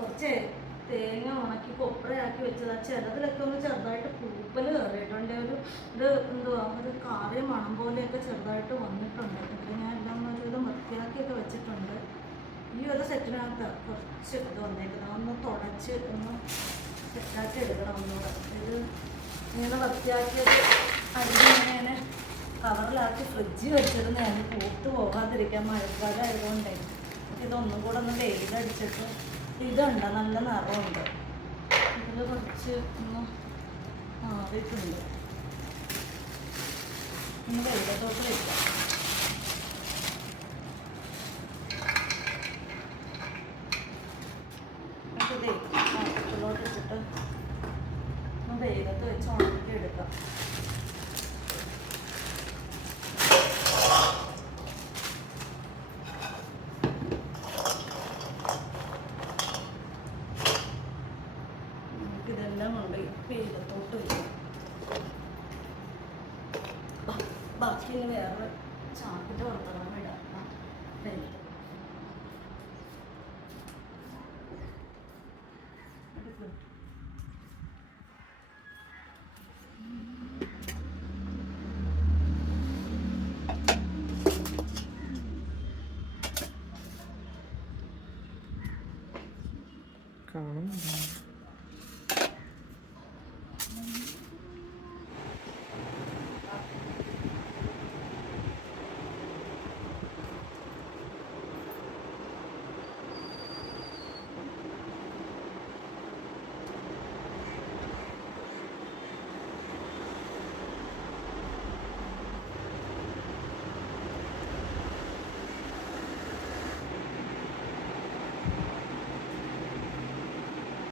കുറച്ച് തേങ്ങ ഉണക്കി കൊപ്രയാക്കി വെച്ചത്. ആ ചിലതിലൊക്കെ ഒന്ന് ചെറുതായിട്ട് പൂപ്പൽ കയറിയിട്ടുണ്ട്. ഇത് എന്തുവാ ഒരു കാറിയ മണം പോലെയൊക്കെ ചെറുതായിട്ട് വന്നിട്ടുണ്ട്. ഇത് ഞാൻ എല്ലാം ഒരുവിധം വൃത്തിയാക്കിയൊക്കെ വെച്ചിട്ടുണ്ട്. ഈ ഒരു സെറ്റിനകത്ത് കുറച്ച് ഇത് വന്നേക്കുന്നത് ഒന്ന് തുടച്ച് ഒന്ന് സെറ്റാക്കി എടുക്കണം ഒന്നുകൂടെ. ഇത് ഇങ്ങനെ വൃത്തിയാക്കിയത് അതിങ്ങനെ കവറിലാക്കി ഫ്രിഡ്ജിൽ വെച്ചിരുന്ന് ഞാൻ പൂത്ത് പോകാതിരിക്കാൻ മഴക്കാലം ആയതുകൊണ്ടേ ഇതൊന്നും കൂടെ ഒന്ന് വെയിലടിച്ചിട്ട് ഇതുണ്ട് നല്ല നിറമുണ്ട്. ഇതിൽ കുറച്ച് ഒന്ന് മാറിയിട്ടുണ്ട്. ഇനി വെയിലത്തോട്ട് വയ്ക്കാം. ഇതേ പാത്രത്തിലോട്ട് വെച്ചിട്ട് ഒന്ന് വെയിലത്ത് വെച്ച് ഉണക്കി എടുക്കാം. ഇതെല്ലാം കൊണ്ട് വെയിലത്തോട്ട് വയ്ക്കും. ബാക്കി ഇനി വേറെ ചാക്കിട്ട് പുറത്തിറങ്ങാൻ വിടാം. വെയിലത്ത് കാണും.